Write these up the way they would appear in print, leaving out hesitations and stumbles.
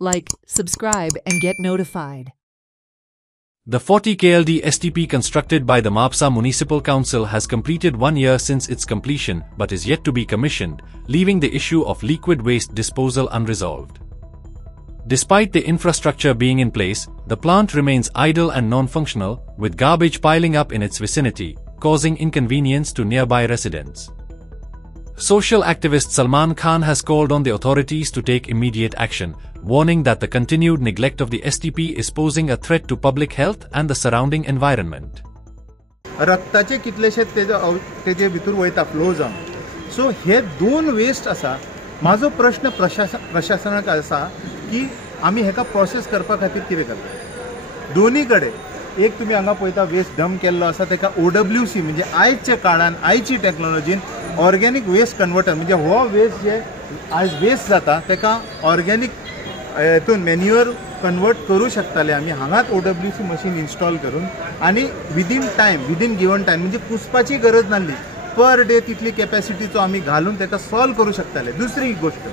like, subscribe and get notified. The 40 KLD STP constructed by the Mapusa Municipal Council has completed 1 year since its completion but is yet to be commissioned, leaving the issue of liquid waste disposal unresolved. Despite the infrastructure being in place, the plant remains idle and non-functional, with garbage piling up in its vicinity, causing inconvenience to nearby residents. Social activist Salman Khan has called on the authorities to take immediate action, warning that the continued neglect of the STP is posing a threat to public health and the surrounding environment. रक्ताचे कितलेशे तेजे भितर वयता flow जावन so हे दोन waste आसा माझो प्रश्न प्रशासनाक आसा की आमी हेका प्रोसेस करपा खातीर कितें करता दोन्ही कडे एक तुम्ही हांगा पळयता वेस्ट डंप केल्लो आसा तेका OWC म्हणजे आयच्या काळान आयची टेक्नॉलॉजीन ऑर्गेनिक वेस्ट कन्वर्टर म्हणजे हो वेस्ट जे आज वेस्ट जाता तेका ऑर्गेनिक हेतून मॅन्युअर कन्वर्ट करू शकताले आमी हांगाच OWC मशीन इन्स्टॉल करून आणि विदीन गिवन टायम म्हणजे कुसपाची गरज नासली पर डे तितली कॅपॅसिटीचो आमी घालून तेका सॉल्व करू शकताले. दुसरी गोष्ट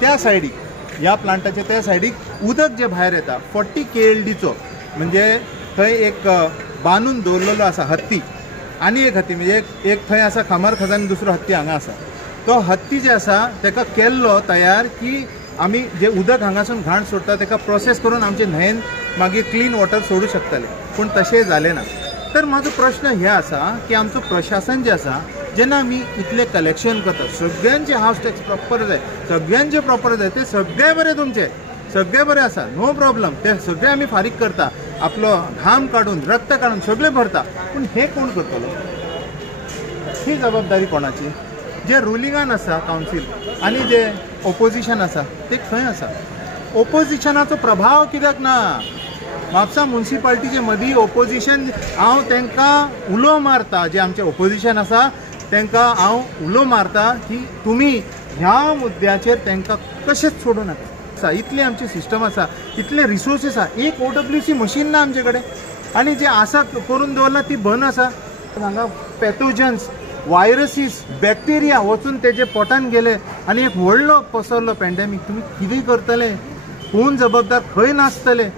त्या सायडीक ह्या प्लांटाच्या त्या सायडीक उदक जे भायर येता 40 KLDचो म्हणजे थंय एक बांदून दवरलेलो आसा हत्ती आनी एक हत्ती म्हणजे एक थंय आसा खामार खजान दुसरो हत्ती हांगा आसा. तो हत्ती जे आसा तेका केल्लो तयार की आमी जे उदक हांगासून घाण सोडटा तेका प्रोसेस करून आमचे न्हंयेन मागीर क्लीन वॉटर सोडू शकताले पूण तशें जालें ना. तर म्हाजो प्रश्न हे आसा की आमचो प्रशासन जे आसा जेन्ना आमी इतले कलेक्शन करता सगळ्यांचे हावस टॅक्स प्रॉपर जाय सगळ्यांचे प्रॉपर जाय ते सगळे बरे तुमचे सगळे बरे आसा नो प्रॉब्लम ते सगळे आमी फारीक करता आपलो घाम काढून रक्त काढून सगळे भरता पूण हे कोण करतलो ही जबाबदारी कोणाची जे रुलिंगान आसा कावन्सील आनी जे ओपोजिशन आसा ते खंय आसा ओपोजिशनाचो प्रभाव कित्याक ना म्हापसा म्युनिसिपालिटीचे मदीं ओपोजिशन हांव तांकां उलो मारता जे आमचे ओपोजिशन आसा तांकां हांव उलो मारता की तुमी ह्या मुद्द्याचेर तांकां कशेंच सोडूं नाका. इतले आमचे सिस्टम आसा इतले रिसोर्सीस आसा एक OWC मशीन ना आमचे कडेन आनी जे आसा करून दवरला ती बंद आसा. हांगा पॅथोजन्स वायरसीस बॅक्टेरिया वचून तेजे पोटान गेले आनी एक व्हडलो पसरलो पॅन्डेमीक तुमी कितें करतले कोण जबाबदार खंय नासतले